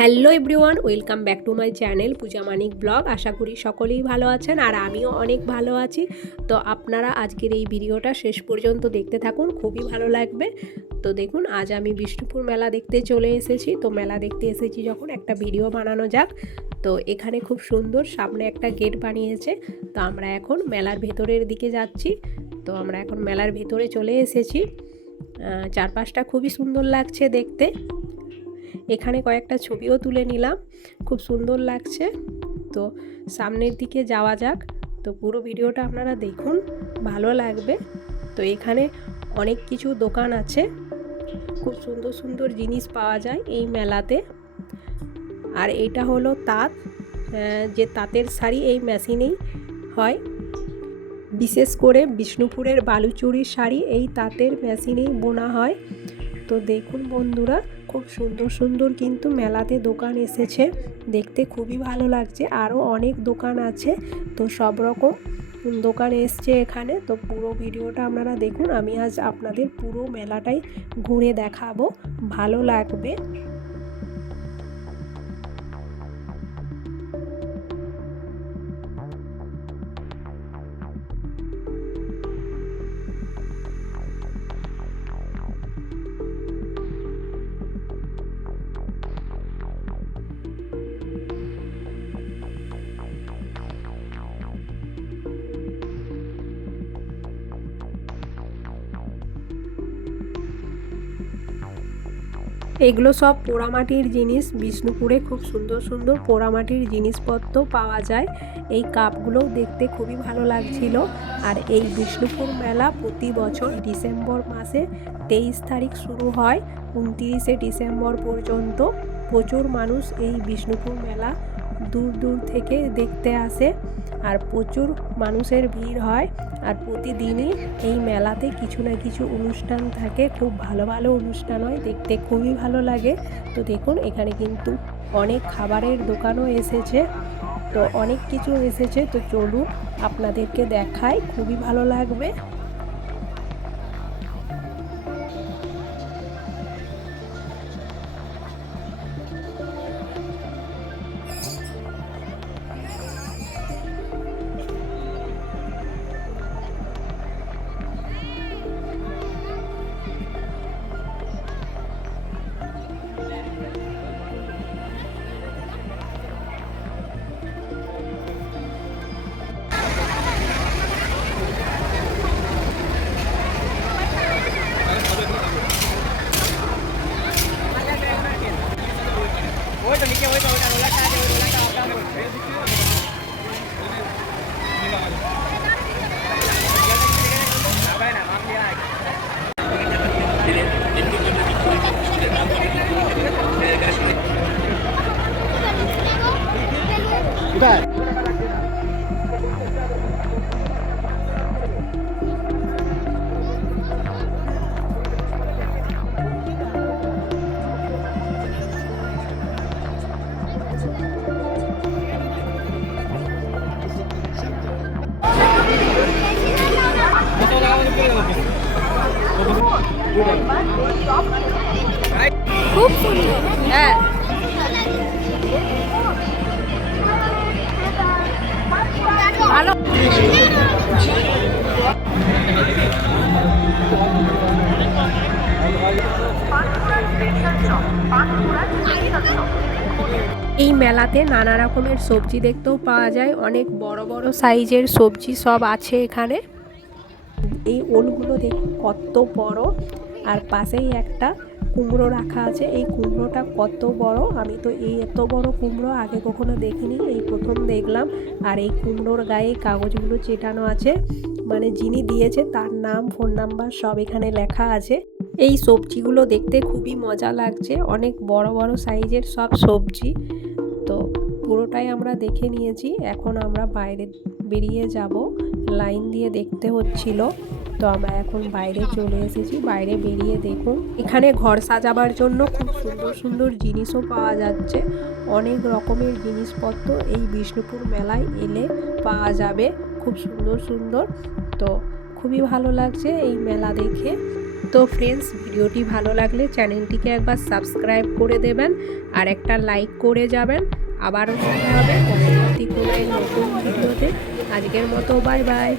Hello everyone, welcome back to my channel Puja Manik blog. আশা করি সকলেই ভালো আছেন আর আমিও অনেক ভালো আছি। তো আপনারা আজকের এই ভিডিওটা শেষ পর্যন্ত দেখতে থাকুন, খুবই ভালো লাগবে। তো দেখুন, আজ আমি বিষ্ণুপুর মেলা দেখতে চলে এসেছি। তো মেলা দেখতে এসেছি যখন একটা ভিডিও বানানো যাক। তো এখানে খুব সুন্দর সামনে একটা গেট বানিয়েছে। তো আমরা এখন মেলার ভেতরের দিকে যাচ্ছি। তো আমরা এখন মেলার ভেতরে চলে এসেছি। চারপাশটা খুবই সুন্দর লাগছে দেখতে। এখানে কয়েকটা ছবিও তুলে নিলাম। খুব সুন্দর লাগছে। তো সামনের দিকে যাওয়া যাক। তো পুরো ভিডিওটা আপনারা দেখুন, ভালো লাগবে। তো এখানে অনেক কিছু দোকান আছে। খুব সুন্দর সুন্দর জিনিস পাওয়া যায় এই মেলাতে। আর এটা হলো তাঁত। যে তাঁতের শাড়ি এই মেশিনেই হয়। বিশেষ করে বিষ্ণুপুরের বালুচুরির শাড়ি এই তাঁতের মেশিনেই বোনা হয়। তো দেখুন বন্ধুরা, খুব সুন্দর সুন্দর কিন্তু মেলাতে দোকান এসেছে। দেখতে খুবই ভালো লাগছে আরও অনেক দোকান আছে। তো সব রকম দোকান এসছে এখানে, তো পুরো ভিডিওটা আপনারা দেখুন, আমি আজ আপনাদের পুরো মেলাটাই ঘুরে দেখাবো। ভালো লাগবে। এগুলো সব পোড়ামাটির জিনিস। বিষ্ণুপুরে খুব সুন্দর সুন্দর পোড়ামাটির জিনিসপত্র পাওয়া যায়। এই কাপগুলো দেখতে খুবই ভালো লাগছিল। আর এই বিষ্ণুপুর মেলা প্রতি বছর ডিসেম্বর মাসে তেইশ তারিখ শুরু হয়, উনতিরিশে ডিসেম্বর পর্যন্ত। প্রচুর মানুষ এই বিষ্ণুপুর মেলা দূর দূর থেকে দেখতে আসে আর প্রচুর মানুষের ভিড় হয় আর প্রতিদিনই এই মেলাতে কিছু না কিছু অনুষ্ঠান থাকে। খুব ভালো ভালো অনুষ্ঠান হয়, দেখতে খুবই ভালো লাগে। তো দেখুন, এখানে কিন্তু অনেক খাবারের দোকানও এসেছে। তো অনেক কিছু এসেছে। তো চলুন, আপনাদেরকে দেখাই, খুবই ভালো লাগবে। খুব সুন্দর হ্যাঁ ভালো এই মেলাতে নানা রকমের সবজি দেখতেও পাওয়া যায়। অনেক বড় বড় সাইজের সবজি সব আছে এখানে। এই ওলগুলো দেখ, কত বড়। আর পাশেই একটা কুমড়ো রাখা আছে। এই কুমড়োটা কত বড়? আমি তো এই এত বড় কুমড়ো আগে কখনো দেখিনি। এই প্রথম দেখলাম। আর এই কুমড়োর গায়ে কাগজগুলো চেটানো আছে। মানে যিনি দিয়েছে তার নাম, ফোন নাম্বার সব এখানে লেখা আছে। এই সবজিগুলো দেখতে খুবই মজা লাগছে। অনেক বড় বড় সাইজের সব সবজি। পুরোটাই আমরা দেখে নিয়েছি। এখন আমরা বাইরে বেরিয়ে যাব। লাইন দিয়ে দেখতে হচ্ছিল। তো আমরা এখন বাইরে চলে এসেছি। বাইরে বেরিয়ে দেখুন। এখানে ঘর সাজাবার জন্য খুব সুন্দর সুন্দর জিনিসও পাওয়া যাচ্ছে। অনেক রকমের জিনিসপত্র এই বিষ্ণুপুর মেলায় এলে পাওয়া যাবে। খুব সুন্দর সুন্দর। তো খুবই ভালো লাগছে এই মেলা দেখে। তো ফ্রেন্ডস ভিডিওটি ভালো লাগলে চ্যানেলটিকে একবার সাবস্ক্রাইব করে দেবেন আর একটা লাইক করে যাবেন। আবারও দেখা হবে। পরবর্তী কোনো নতুন ভিডিওতে। আজকের মতো বাই বাই।